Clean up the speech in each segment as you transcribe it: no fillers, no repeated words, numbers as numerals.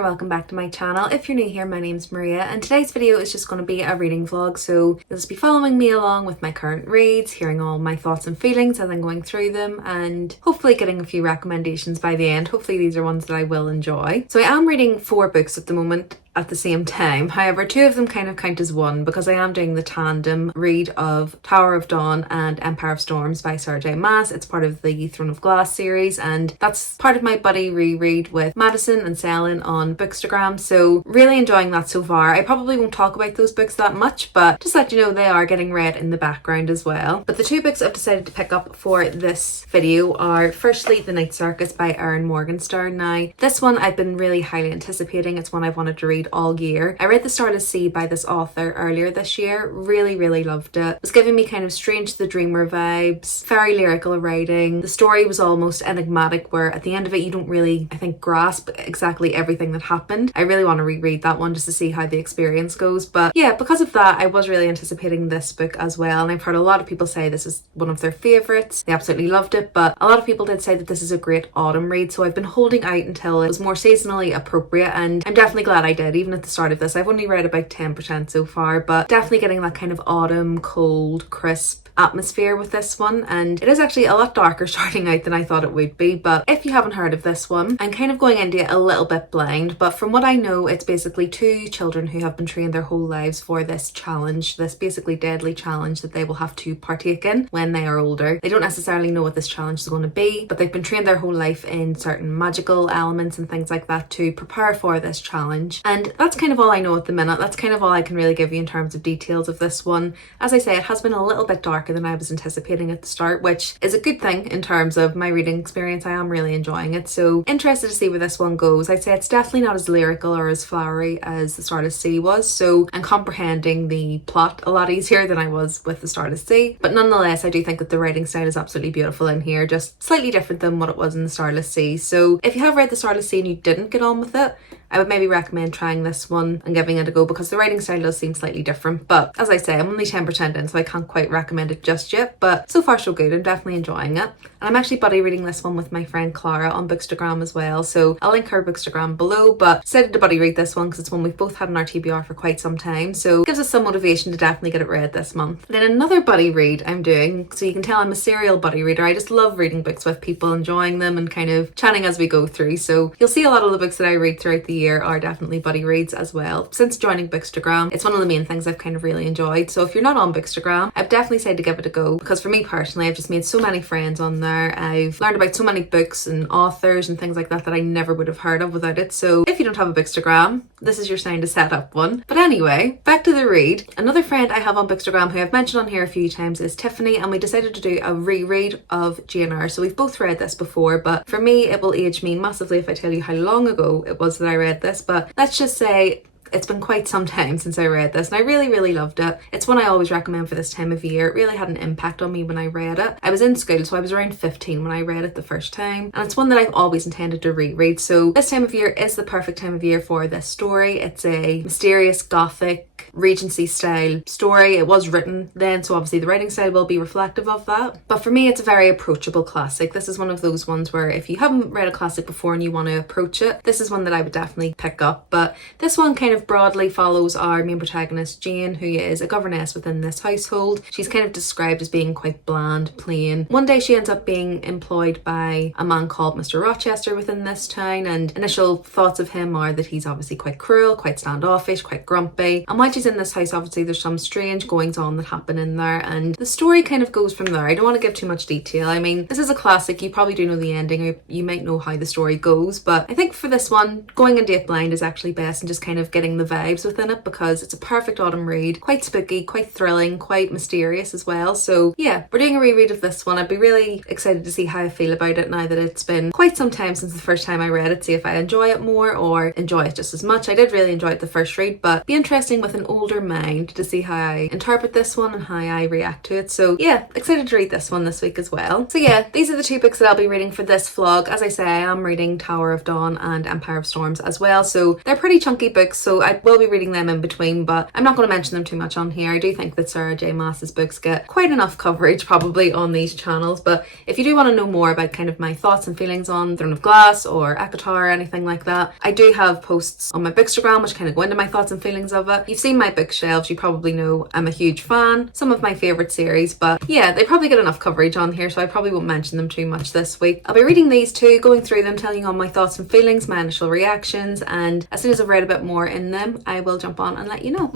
or welcome back to my channel. If you're new here, my name's Maria and today's video is just going to be a reading vlog, so you'll just be following me along with my current reads, hearing all my thoughts and feelings as I'm going through them, and hopefully getting a few recommendations by the end. Hopefully these are ones that I will enjoy. So I am reading 4 books at the moment at the same time. However, 2 of them kind of count as one because I am doing the tandem read of Tower of Dawn and Empire of Storms by Sarah J. Maas. It's part of the Throne of Glass series and that's part of my buddy reread with Madison and Selin on bookstagram, so really enjoying that so far. I probably won't talk about those books that much, but just let you know they are getting read in the background as well. But the 2 books I've decided to pick up for this video are firstly The Night Circus by Erin Morgenstern. Now this one I've been really highly anticipating. It's one I've wanted to read all year. I read The Starless Sea by this author earlier this year, really loved it. It was giving me kind of Strange the Dreamer vibes, very lyrical writing. The story was almost enigmatic where at the end of it you don't really, I think, grasp exactly everything that happened. I really want to reread that one just to see how the experience goes, but yeah, because of that I was really anticipating this book as well, and I've heard a lot of people say this is one of their favourites. They absolutely loved it, but a lot of people did say that this is a great autumn read, so I've been holding out until it was more seasonally appropriate, and I'm definitely glad I did. Even at the start of this, I've only read about 10% so far, but definitely getting that kind of autumn, cold, crisp atmosphere with this one, and it is actually a lot darker starting out than I thought it would be. But if you haven't heard of this one, I'm kind of going into it a little bit blind, but from what I know it's basically 2 children who have been trained their whole lives for this challenge, this basically deadly challenge that they will have to partake in when they are older. They don't necessarily know what this challenge is going to be, but they've been trained their whole life in certain magical elements and things like that to prepare for this challenge, and that's kind of all I know at the minute. That's kind of all I can really give you in terms of details of this one. As I say, it has been a little bit darker than I was anticipating at the start, which is a good thing in terms of my reading experience. I am really enjoying it, so interested to see where this one goes. I'd say it's definitely not as lyrical or as flowery as The Starless Sea was, so I'm comprehending the plot a lot easier than I was with The Starless Sea, but nonetheless I do think that the writing style is absolutely beautiful in here, just slightly different than what it was in The Starless Sea. So if you have read The Starless Sea and you didn't get on with it, I would maybe recommend trying this one and giving it a go because the writing style does seem slightly different. But as I say, I'm only 10% in, so I can't quite recommend it just yet, but so far so good. I'm definitely enjoying it. And I'm actually buddy reading this one with my friend Clara on bookstagram as well, so I'll link her bookstagram below, but decided to buddy read this one because it's one we've both had in our TBR for quite some time, so it gives us some motivation to definitely get it read this month. Then another buddy read I'm doing, so you can tell I'm a serial buddy reader. I just love reading books with people, enjoying them and kind of chatting as we go through, so you'll see a lot of the books that I read throughout the year are definitely buddy reads as well. Since joining bookstagram, it's one of the main things I've kind of really enjoyed, so if you're not on bookstagram, I've definitely said to give it a go because for me personally, I've just made so many friends on there. I've learned about so many books and authors and things like that that I never would have heard of without it, so if you don't have a bookstagram, this is your sign to set up one. But anyway, back to the read. Another friend I have on bookstagram who I've mentioned on here a few times is Tiffany, and we decided to do a reread of Jane Eyre. So we've both read this before, but for me it will age me massively if I tell you how long ago it was that I read this, but let's just say it's been quite some time since I read this and I really loved it. It's one I always recommend for this time of year. It really had an impact on me when I read it. I was in school, so I was around 15 when I read it the first time, and it's one that I've always intended to reread, so this time of year is the perfect time of year for this story. It's a mysterious gothic Regency style story. It was written then, so obviously the writing style will be reflective of that, but for me it's a very approachable classic. This is one of those ones where if you haven't read a classic before and you want to approach it, this is one that I would definitely pick up. But this one kind of broadly follows our main protagonist Jane, who is a governess within this household. She's kind of described as being quite bland, plain. One day she ends up being employed by a man called Mr. Rochester within this town, and initial thoughts of him are that he's obviously quite cruel, quite standoffish, quite grumpy, and while she's in this house obviously there's some strange goings on that happen in there, and the story kind of goes from there. I don't want to give too much detail. I mean, this is a classic, you probably do know the ending, or you might know how the story goes, but I think for this one, going into it blind is actually best and just kind of getting the vibes within it because it's a perfect autumn read, quite spooky, quite thrilling, quite mysterious as well. So yeah, we're doing a reread of this one. I'd be really excited to see how I feel about it now that it's been quite some time since the first time I read it, see if I enjoy it more or enjoy it just as much. I did really enjoy it the first read, but be interesting with an older mind to see how I interpret this one and how I react to it. So yeah, excited to read this one this week as well. So yeah, these are the 2 books that I'll be reading for this vlog. As I say, I am reading Tower of Dawn and Empire of Storms as well, so they're pretty chunky books, so so I will be reading them in between, but I'm not going to mention them too much on here. I do think that Sarah J Maas's books get quite enough coverage probably on these channels, but if you do want to know more about kind of my thoughts and feelings on Throne of Glass or Akatar or anything like that, I do have posts on my bookstagram which kind of go into my thoughts and feelings of it. You've seen my bookshelves, you probably know I'm a huge fan, some of my favourite series, but yeah, they probably get enough coverage on here, so I probably won't mention them too much this week. I'll be reading these two, going through them, telling you all my thoughts and feelings, my initial reactions, and as soon as I've read a bit more in them, I will jump on and let you know.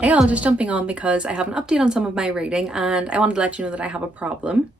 Hey all, just jumping on because I have an update on some of my reading and I wanted to let you know that I have a problem.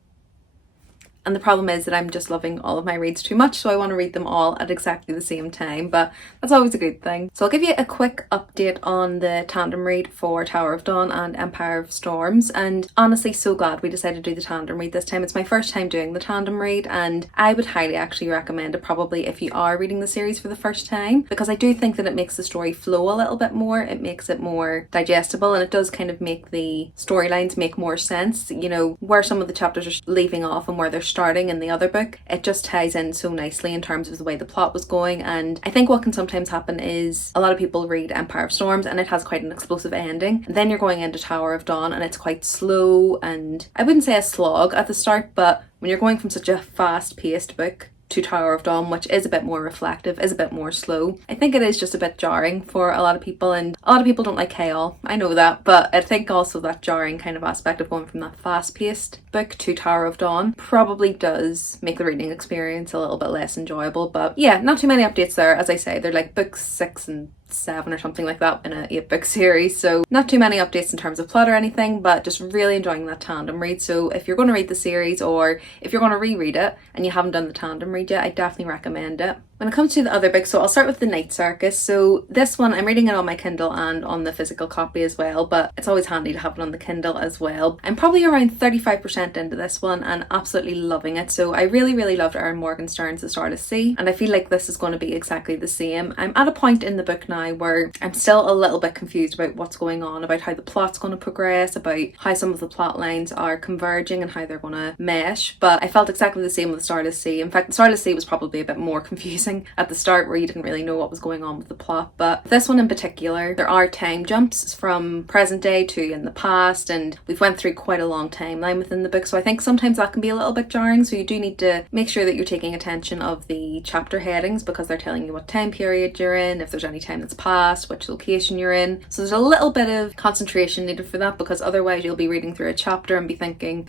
And the problem is that I'm just loving all of my reads too much, so I want to read them all at exactly the same time, but that's always a good thing. So I'll give you a quick update on the tandem read for Tower of Dawn and Empire of Storms, and honestly so glad we decided to do the tandem read this time. It's my first time doing the tandem read and I would highly actually recommend it probably if you are reading the series for the first time, because I do think that it makes the story flow a little bit more, it makes it more digestible, and it does kind of make the storylines make more sense, you know, where some of the chapters are leaving off and where they're starting in the other book. It just ties in so nicely in terms of the way the plot was going, and I think what can sometimes happen is a lot of people read Empire of Storms and it has quite an explosive ending, and then you're going into Tower of Dawn and it's quite slow, and I wouldn't say a slog at the start, but when you're going from such a fast-paced book to Tower of Dawn, which is a bit more reflective, is a bit more slow, I think it is just a bit jarring for a lot of people, and a lot of people don't like chaos, I know that, but I think also that jarring kind of aspect of going from that fast-paced book to Tower of Dawn probably does make the reading experience a little bit less enjoyable. But yeah, not too many updates there. As I say, they're like books 6 and 7 or something like that in a 8-book series, so not too many updates in terms of plot or anything, but just really enjoying that tandem read. So if you're going to read the series or if you're going to reread it and you haven't done the tandem read yet, I definitely recommend it. When it comes to the other books, so I'll start with The Night Circus. So this one, I'm reading it on my Kindle and on the physical copy as well, but it's always handy to have it on the Kindle as well. I'm probably around 35% into this one and absolutely loving it. So I really loved Erin Morgenstern's The Starless Sea, and I feel like this is going to be exactly the same. I'm at a point in the book now where I'm still a little bit confused about what's going on, about how the plot's going to progress, about how some of the plot lines are converging and how they're going to mesh, but I felt exactly the same with The Starless Sea. In fact, The Starless Sea was probably a bit more confusing at the start, where you didn't really know what was going on with the plot, but this one in particular, there are time jumps from present day to in the past, and we've went through quite a long timeline within the book, so I think sometimes that can be a little bit jarring, so you do need to make sure that you're taking attention of the chapter headings, because they're telling you what time period you're in, if there's any time that's passed, which location you're in, so there's a little bit of concentration needed for that, because otherwise you'll be reading through a chapter and be thinking,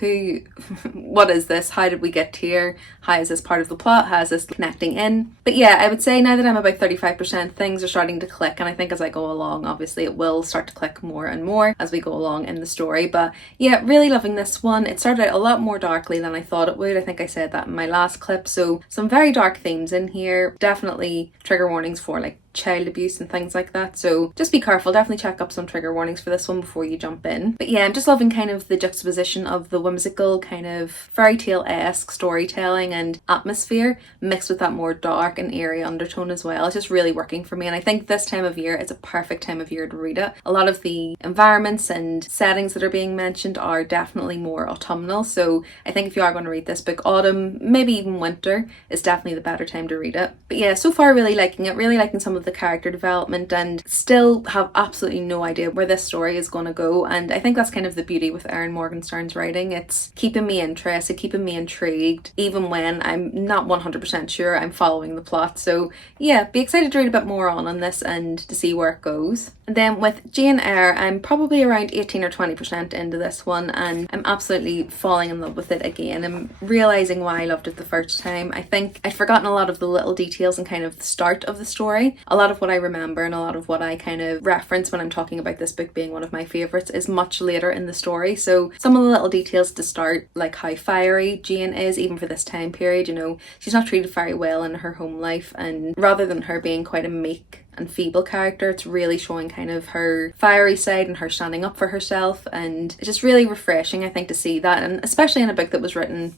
what is this, how did we get here, how is this part of the plot, how is this connecting in? But yeah, I would say now that I'm about 35%, things are starting to click, and I think as I go along, obviously it will start to click more and more as we go along in the story. But yeah, really loving this one. It started out a lot more darkly than I thought it would. I think I said that in my last clip, so some very dark themes in here, definitely trigger warnings for like child abuse and things like that, so just be careful, definitely check up some trigger warnings for this one before you jump in. But yeah, I'm just loving kind of the juxtaposition of the whimsical kind of fairy tale-esque storytelling and atmosphere mixed with that more dark and eerie undertone as well. It's just really working for me, and I think this time of year is a perfect time of year to read it. A lot of the environments and settings that are being mentioned are definitely more autumnal, so I think if you are going to read this book, autumn, maybe even winter, is definitely the better time to read it. But yeah, so far really liking it, really liking some of the character development, and still have absolutely no idea where this story is going to go, and I think that's kind of the beauty with Erin Morgenstern's writing. It's keeping me interested, keeping me intrigued, even when I'm not 100% sure I'm following the plot. So yeah, be excited to read a bit more on this and to see where it goes. And then with Jane Eyre, I'm probably around 18 or 20% into this one, and I'm absolutely falling in love with it again. I'm realising why I loved it the first time. I think I'd forgotten a lot of the little details and kind of the start of the story. a lot of what I remember and a lot of what I kind of reference when I'm talking about this book being one of my favourites is much later in the story. So some of the little details to start, like how fiery Jane is, even for this time period, you know, she's not treated very well in her home life, and rather than her being quite a meek and feeble character, it's really showing kind of her fiery side and her standing up for herself, and it's just really refreshing, I think, to see that, and especially in a book that was written,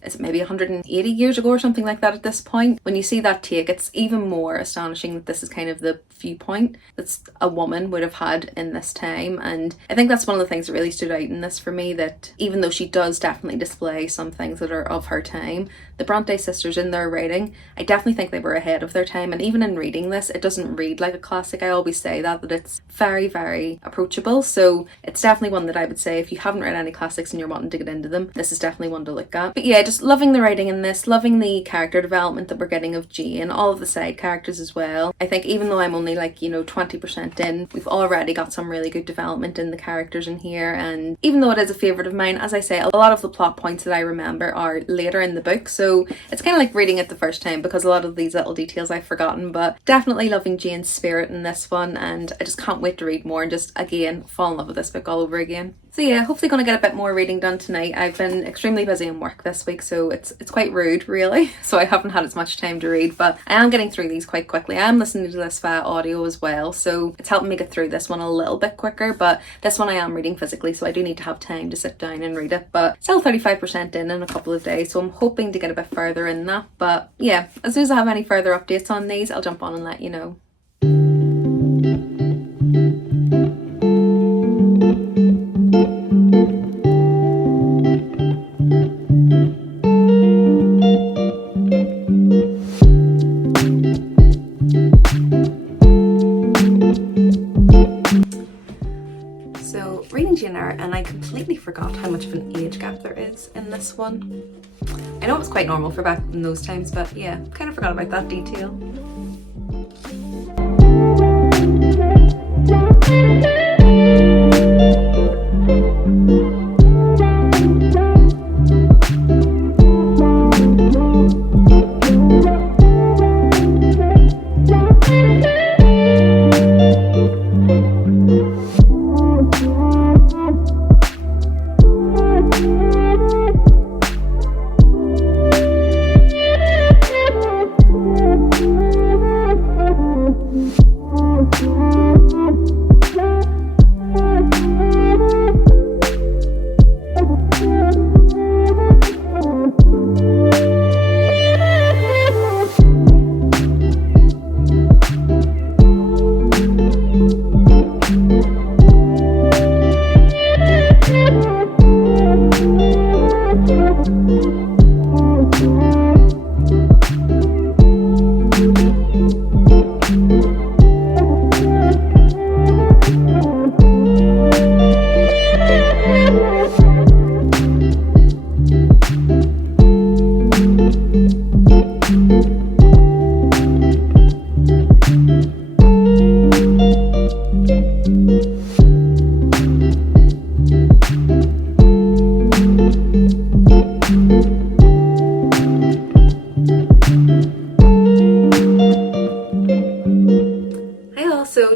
is it maybe 180 years ago or something like that at this point? When you see that take, it's even more astonishing that this is kind of the viewpoint that a woman would have had in this time. And I think that's one of the things that really stood out in this for me, that even though she does definitely display some things that are of her time, the Bronte sisters in their writing, I definitely think they were ahead of their time. And even in reading this, it doesn't read like a classic. I always say that it's very, very approachable. So it's definitely one that I would say, if you haven't read any classics and you're wanting to get into them, this is definitely one to look at. But yeah, just loving the writing in this, loving the character development that we're getting of Jane, all of the side characters as well. I think even though I'm only like, you know, 20% in, we've already got some really good development in the characters in here. And even though it is a favourite of mine, as I say, a lot of the plot points that I remember are later in the book. So it's kind of like reading it the first time, because a lot of these little details I've forgotten, but definitely loving Jane's spirit in this one. And I just can't wait to read more and just, again, fall in love with this book all over again. So yeah, hopefully going to get a bit more reading done tonight. I've been extremely busy in work this week, so it's quite rude really. So I haven't had as much time to read, but I am getting through these quite quickly. I am listening to this via audio as well, so it's helping me get through this one a little bit quicker, but this one I am reading physically, so I do need to have time to sit down and read it, but still 35% in a couple of days, so I'm hoping to get a bit further in that. But yeah, as soon as I have any further updates on these, I'll jump on and let you know. And I completely forgot how much of an age gap there is in this one. I know it was quite normal for back in those times, but yeah, kind of forgot about that detail.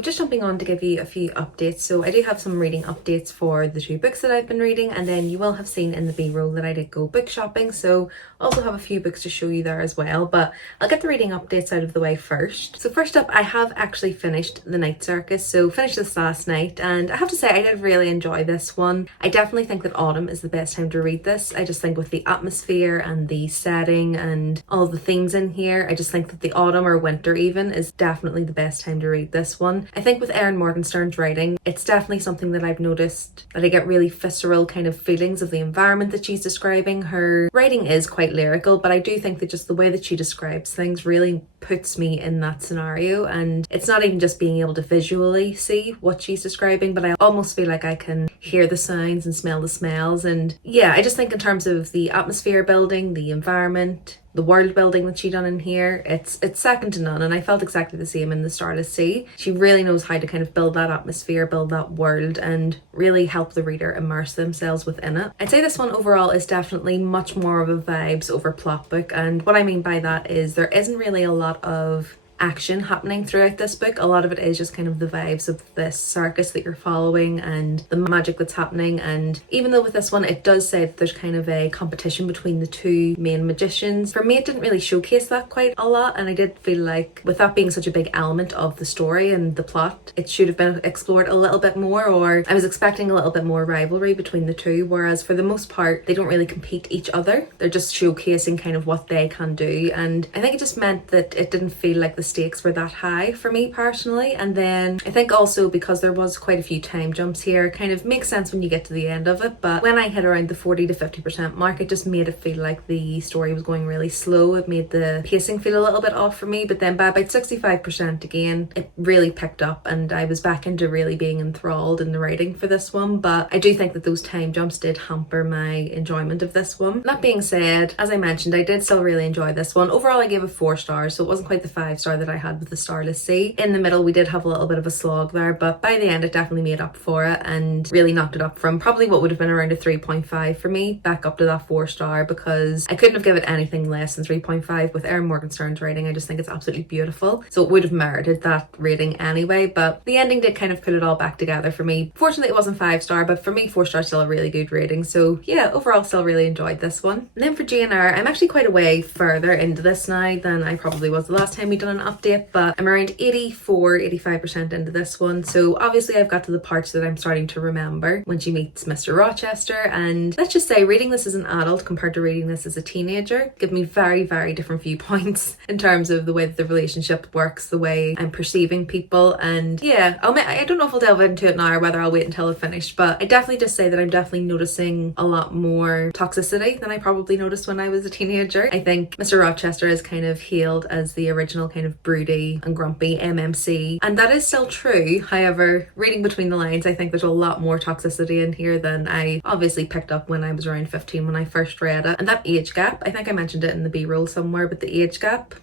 Just jumping on to give you a few updates. So I do have some reading updates for the 2 books that I've been reading, and then you will have seen in the B-roll that I did go book shopping, so also have a few books to show you there as well, but I'll get the reading updates out of the way first. So first up, I have actually finished The Night Circus, so finished this last night, and I have to say I did really enjoy this one. I definitely think that autumn is the best time to read this. I just think with the atmosphere and the setting and all the themes in here, I just think that the autumn or winter even is definitely the best time to read this one. I think with Erin Morgenstern's writing, it's definitely something that I've noticed that I get really visceral kind of feelings of the environment that she's describing. Her writing is quite lyrical, but I do think that just the way that she describes things really puts me in that scenario, and it's not even just being able to visually see what she's describing, but I almost feel like I can hear the sounds and smell the smells. And yeah, I just think in terms of the atmosphere building, the environment, the world building that she done in here, it's second to none, and I felt exactly the same in The Starless Sea. She really knows how to kind of build that atmosphere, build that world, and really help the reader immerse themselves within it. I'd say this one overall is definitely much more of a vibes over plot book, and what I mean by that is there isn't really a lot of action happening throughout this book. A lot of it is just kind of the vibes of this circus that you're following and the magic that's happening. And even though with this one it does say that there's kind of a competition between the two main magicians, for me it didn't really showcase that quite a lot, and I did feel like with that being such a big element of the story and the plot, it should have been explored a little bit more, or I was expecting a little bit more rivalry between the two, whereas for the most part they don't really compete each other. They're just showcasing kind of what they can do, and I think it just meant that it didn't feel like the stakes were that high for me personally. And then I think also because there was quite a few time jumps here, it kind of makes sense when you get to the end of it, but when I hit around the 40 to 50% mark, it just made it feel like the story was going really slow. It made the pacing feel a little bit off for me, but then by about 65% again it really picked up and I was back into really being enthralled in the writing for this one. But I do think that those time jumps did hamper my enjoyment of this one. That being said, as I mentioned, I did still really enjoy this one. Overall I gave it 4 stars, so it wasn't quite the 5-star that I had with the Starless Sea. In the middle we did have a little bit of a slog there, but by the end it definitely made up for it and really knocked it up from probably what would have been around a 3.5 for me back up to that 4-star, because I couldn't have given it anything less than 3.5 with Erin Morgenstern's writing. I just think it's absolutely beautiful, so it would have merited that rating anyway. But the ending did kind of put it all back together for me. Fortunately it wasn't 5-star, but for me 4-star is still a really good rating, so yeah, overall still really enjoyed this one. And then for GNR, I'm actually quite a way further into this now than I probably was the last time we done an update, but I'm around 85% into this one. So obviously I've got to the parts that I'm starting to remember when she meets Mr. Rochester, and let's just say reading this as an adult compared to reading this as a teenager give me very, very different viewpoints in terms of the way that the relationship works, the way I'm perceiving people. And yeah, I don't know if I'll delve into it now or whether I'll wait until I've finished, but I definitely just say that I'm definitely noticing a lot more toxicity than I probably noticed when I was a teenager. I think Mr. Rochester is kind of hailed as the original kind of broody and grumpy MMC, and that is still true. However, reading between the lines, I think there's a lot more toxicity in here than I obviously picked up when I was around 15 when I first read it. And that age gap, I think I mentioned it in the B-roll somewhere, but the age gap,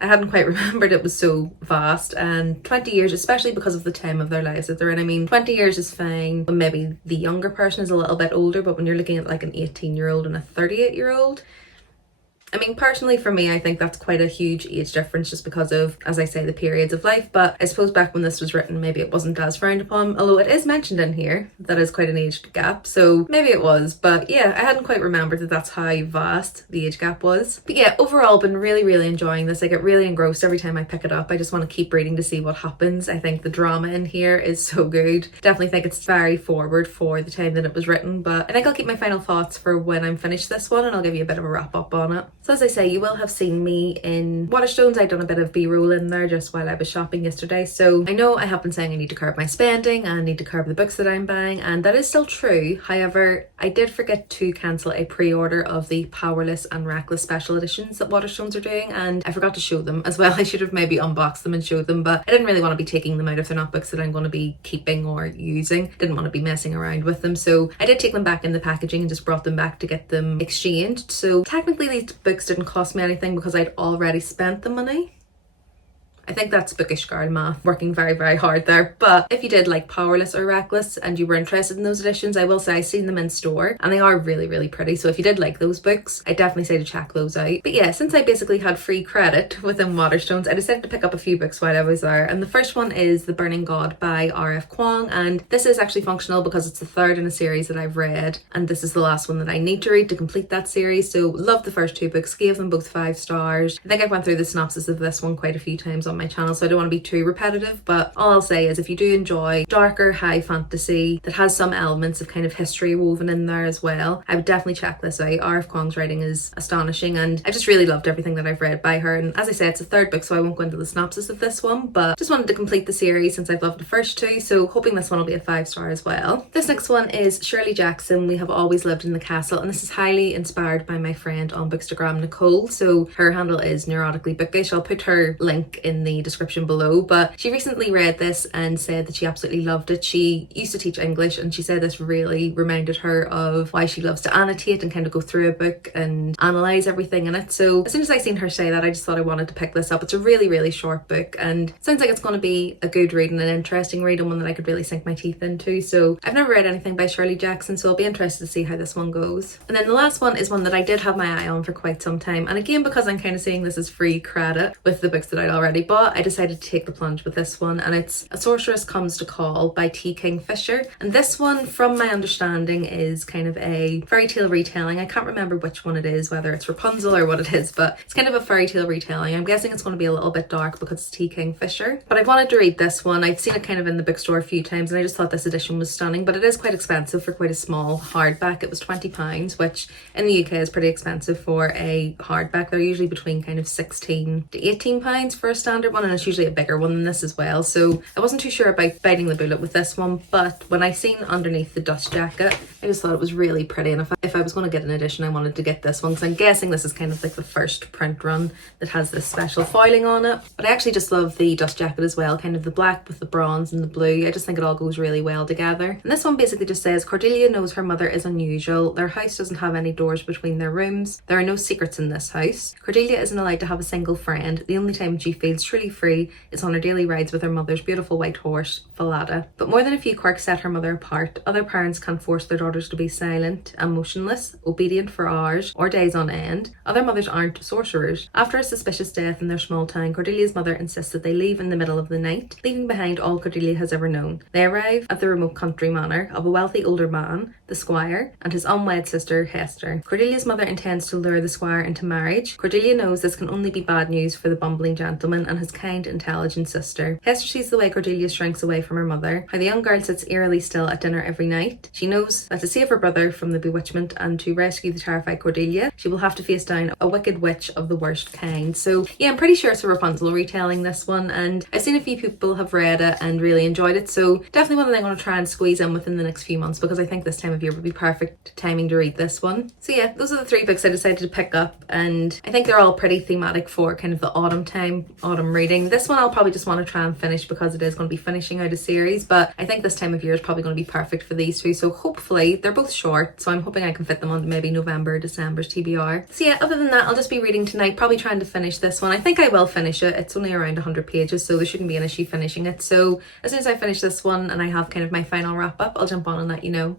I hadn't quite remembered it was so vast. And 20 years, especially because of the time of their lives that they're in. I mean, 20 years is fine when maybe the younger person is a little bit older, but when you're looking at like an 18-year-old and a 38-year-old, I mean, personally for me, I think that's quite a huge age difference just because of, as I say, the periods of life. But I suppose back when this was written, maybe it wasn't as frowned upon, although it is mentioned in here that is quite an age gap, so maybe it was. But yeah, I hadn't quite remembered that that's how vast the age gap was. But yeah, overall been really, really enjoying this. I get really engrossed every time I pick it up. I just want to keep reading to see what happens. I think the drama in here is so good. Definitely think it's very forward for the time that it was written, but I think I'll keep my final thoughts for when I'm finished this one and I'll give you a bit of a wrap up on it. So as I say, you will have seen me in Waterstones. I've done a bit of B-roll in there just while I was shopping yesterday. So I know I have been saying I need to curb my spending and I need to curb the books that I'm buying, and that is still true. However, I did forget to cancel a pre-order of the Powerless and Reckless special editions that Waterstones are doing, and I forgot to show them as well. I should have maybe unboxed them and showed them, but I didn't really want to be taking them out if they're not books that I'm going to be keeping or using. Didn't want to be messing around with them, so I did take them back in the packaging and just brought them back to get them exchanged. So technically these books didn't cost me anything because I'd already spent the money. I think that's bookish girl math, working very, very hard there. But if you did like Powerless or Reckless and you were interested in those editions, I will say I've seen them in store and they are really, really pretty. So if you did like those books, I definitely say to check those out. But yeah, since I basically had free credit within Waterstones, I decided to pick up a few books while I was there. And the first one is The Burning God by R.F. Kuang. And this is actually functional because it's the third in a series that I've read. And this is the last one that I need to read to complete that series. So loved the first 2 books, gave them both 5 stars. I think I've went through the synopsis of this one quite a few times on my channel, so I don't want to be too repetitive, but all I'll say is if you do enjoy darker high fantasy that has some elements of kind of history woven in there as well, I would definitely check this out. R.F. Kuang's writing is astonishing and I just really loved everything that I've read by her. And as I said, it's a third book, so I won't go into the synopsis of this one, but just wanted to complete the series since I've loved the first 2, so hoping this one will be a 5-star as well. This next one is Shirley Jackson, We Have Always Lived in the Castle, and this is highly inspired by my friend on bookstagram, Nicole. So her handle is neurotically bookish. I'll put her link in in the description below. But she recently read this and said that she absolutely loved it. She used to teach English and she said this really reminded her of why she loves to annotate and kind of go through a book and analyze everything in it. So as soon as I seen her say that, I just thought I wanted to pick this up. It's a really short book and sounds like it's going to be a good read and an interesting read and one that I could really sink my teeth into. So I've never read anything by Shirley Jackson, so I'll be interested to see how this one goes. And then the last one is one that I did have my eye on for quite some time, and again, because I'm kind of seeing this as free credit with the books that I'd already bought, I decided to take the plunge with this one, and it's A Sorceress Comes to Call by T. Kingfisher. And this one, from my understanding, is kind of a fairy tale retelling. I can't remember which one it is, whether it's Rapunzel or what it is, but it's kind of a fairy tale retelling. I'm guessing it's going to be a little bit dark because it's T. Kingfisher, but I've wanted to read this one. I've seen it kind of in the bookstore a few times and I just thought this edition was stunning, but it is quite expensive for quite a small hardback. It was £20, which in the UK is pretty expensive for a hardback. They're usually between kind of £16 to £18 for a standard one, and it's usually a bigger one than this as well. So I wasn't too sure about biting the bullet with this one, but when I seen underneath the dust jacket, I just thought it was really pretty, and if I was going to get an edition, I wanted to get this one, because I'm guessing this is kind of like the first print run that has this special foiling on it. But I actually just love the dust jacket as well, kind of the black with the bronze and the blue. I just think it all goes really well together. And this one basically just says, Cordelia knows her mother is unusual. Their house doesn't have any doors between their rooms. There are no secrets in this house. Cordelia isn't allowed to have a single friend. The only time she feels truly free is on her daily rides with her mother's beautiful white horse, Falada. But more than a few quirks set her mother apart, other parents can force their daughters to be silent and motionless, obedient for hours or days on end. Other mothers aren't sorcerers. After a suspicious death in their small town, Cordelia's mother insists that they leave in the middle of the night, leaving behind all Cordelia has ever known. They arrive at the remote country manor of a wealthy older man, the squire, and his unwed sister, Hester. Cordelia's mother intends to lure the squire into marriage. Cordelia knows this can only be bad news for the bumbling gentleman and his kind, intelligent sister. Hester sees the way Cordelia shrinks away from her mother, how the young girl sits eerily still at dinner every night. She knows that to save her brother from the bewitchment and to rescue the terrified Cordelia, she will have to face down a wicked witch of the worst kind. So yeah, I'm pretty sure it's a Rapunzel retelling, this one, and I've seen a few people have read it and really enjoyed it, so definitely one that I'm going to try and squeeze in within the next few months, because I think this time of year would be perfect timing to read this one. So yeah, those are the 3 books I decided to pick up, and I think they're all pretty thematic for kind of the autumn reading. This one I'll probably just want to try and finish because it is going to be finishing out a series, but I think this time of year is probably going to be perfect for these 2, so hopefully they're both short, so I'm hoping I can fit them on maybe November, December's TBR. So yeah, other than that, I'll just be reading tonight, probably trying to finish this one. I think I will finish it. It's only around 100 pages, so there shouldn't be an issue finishing it. So as soon as I finish this one and I have kind of my final wrap up, I'll jump on and let you know.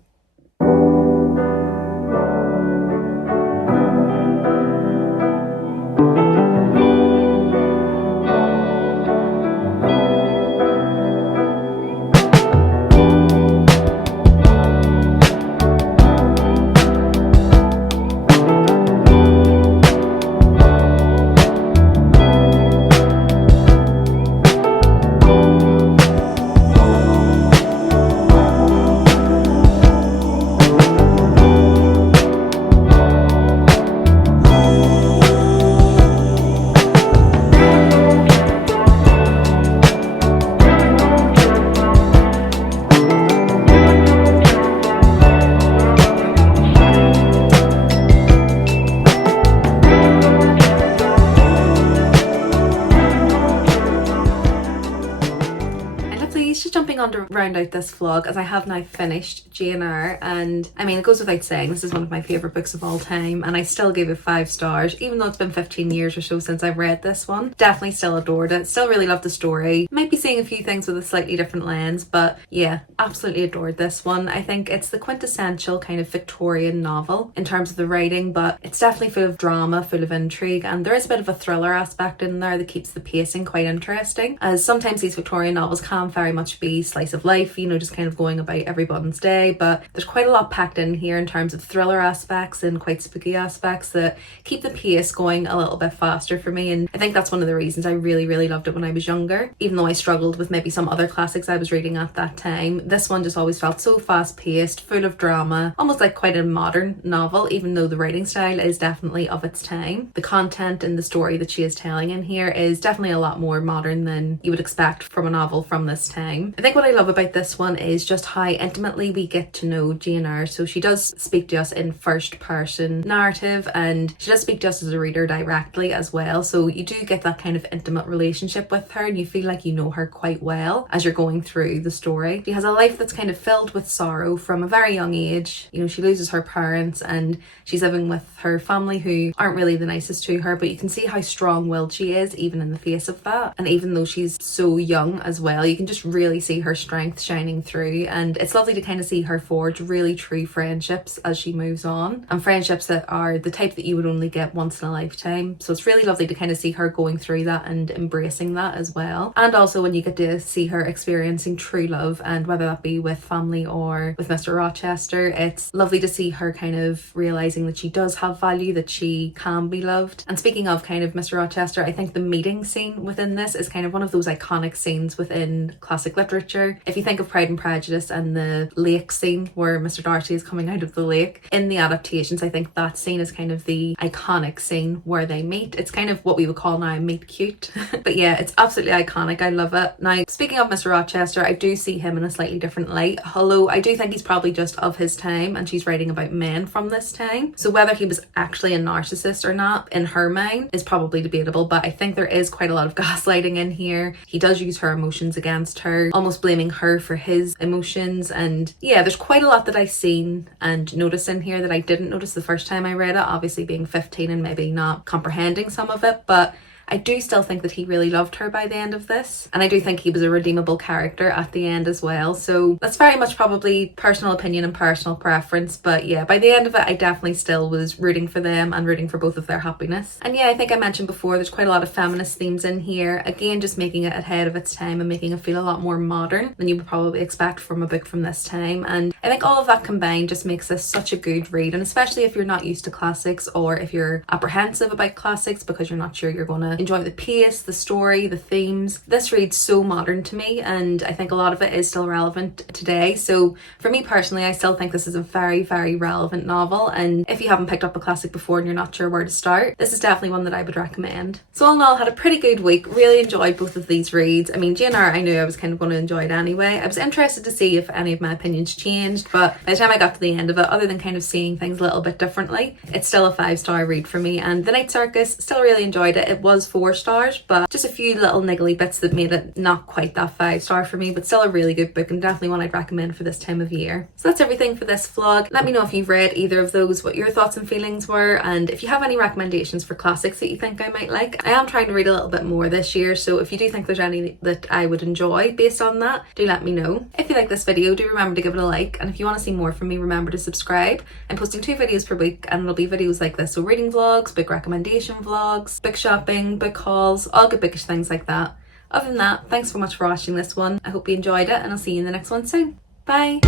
On to round out this vlog, as I have now finished JNR, and I mean, it goes without saying, this is one of my favourite books of all time, and I still gave it 5 stars, even though it's been 15 years or so since I've read this one. Definitely still adored it, still really loved the story. Might be seeing a few things with a slightly different lens, but yeah, absolutely adored this one. I think it's the quintessential kind of Victorian novel in terms of the writing, but it's definitely full of drama, full of intrigue, and there is a bit of a thriller aspect in there that keeps the pacing quite interesting, as sometimes these Victorian novels can very much be slice of life, you know, just kind of going about everyone's day, but there's quite a lot packed in here in terms of thriller aspects and quite spooky aspects that keep the pace going a little bit faster for me, and I think that's one of the reasons I really loved it when I was younger. Even though I struggled with maybe some other classics I was reading at that time, this one just always felt so fast paced, full of drama, almost like quite a modern novel, even though the writing style is definitely of its time. The content and the story that she is telling in here is definitely a lot more modern than you would expect from a novel from this time. I think what I love love about this one is just how intimately we get to know Jane Eyre. So she does speak to us in first person narrative, and she does speak to us as a reader directly as well. So you do get that kind of intimate relationship with her, and you feel like you know her quite well as you're going through the story. She has a life that's kind of filled with sorrow from a very young age. You know, she loses her parents and she's living with her family who aren't really the nicest to her, but you can see how strong-willed she is even in the face of that. And even though she's so young as well, you can just really see her strength shining through, and it's lovely to kind of see her forge really true friendships as she moves on, and friendships that are the type that you would only get once in a lifetime. So it's really lovely to kind of see her going through that and embracing that as well. And also when you get to see her experiencing true love, and whether that be with family or with Mr. Rochester, it's lovely to see her kind of realizing that she does have value, that she can be loved. And speaking of kind of Mr. Rochester, I think the meeting scene within this is kind of one of those iconic scenes within classic literature. If you think of Pride and Prejudice and the lake scene where Mr. Darcy is coming out of the lake, in the adaptations I think that scene is kind of the iconic scene where they meet. It's kind of what we would call now meet cute. But yeah, it's absolutely iconic. I love it. Now, speaking of Mr. Rochester, I do see him in a slightly different light, although I do think he's probably just of his time, and she's writing about men from this time. So whether he was actually a narcissist or not in her mind is probably debatable, but I think there is quite a lot of gaslighting in here. He does use her emotions against her, almost blaming her for his emotions. And yeah, there's quite a lot that I've seen and noticed in here that I didn't notice the first time I read it, obviously being 15 and maybe not comprehending some of it, but I do still think that he really loved her by the end of this, and I do think he was a redeemable character at the end as well. So that's very much probably personal opinion and personal preference, but yeah, by the end of it I definitely still was rooting for them and rooting for both of their happiness. And yeah, I think I mentioned before there's quite a lot of feminist themes in here, again just making it ahead of its time and making it feel a lot more modern than you would probably expect from a book from this time. And I think all of that combined just makes this such a good read, and especially if you're not used to classics, or if you're apprehensive about classics because you're not sure you're going to enjoy the pace, the story, the themes. This reads so modern to me, and I think a lot of it is still relevant today. So for me personally, I still think this is a very, very relevant novel, and if you haven't picked up a classic before and you're not sure where to start, this is definitely one that I would recommend. So all in all, had a pretty good week. Really enjoyed both of these reads. I mean, Jane Eyre, I knew I was kind of going to enjoy it anyway. I was interested to see if any of my opinions changed, but by the time I got to the end of it, other than kind of seeing things a little bit differently, it's still a 5-star read for me. And The Night Circus, still really enjoyed it. It was 4 stars, but just a few little niggly bits that made it not quite that 5-star for me, but still a really good book and definitely one I'd recommend for this time of year. So that's everything for this vlog. Let me know if you've read either of those, what your thoughts and feelings were, and if you have any recommendations for classics that you think I might like. I am trying to read a little bit more this year, so if you do think there's any that I would enjoy based on that, do let me know. If you like this video, do remember to give it a like, and if you want to see more from me, remember to subscribe. I'm posting 2 videos per week, and it'll be videos like this, so reading vlogs, book recommendation vlogs, book shopping, book hauls, all good bookish things like that. Other than that, thanks so much for watching this one. I hope you enjoyed it, and I'll see you in the next one soon. Bye!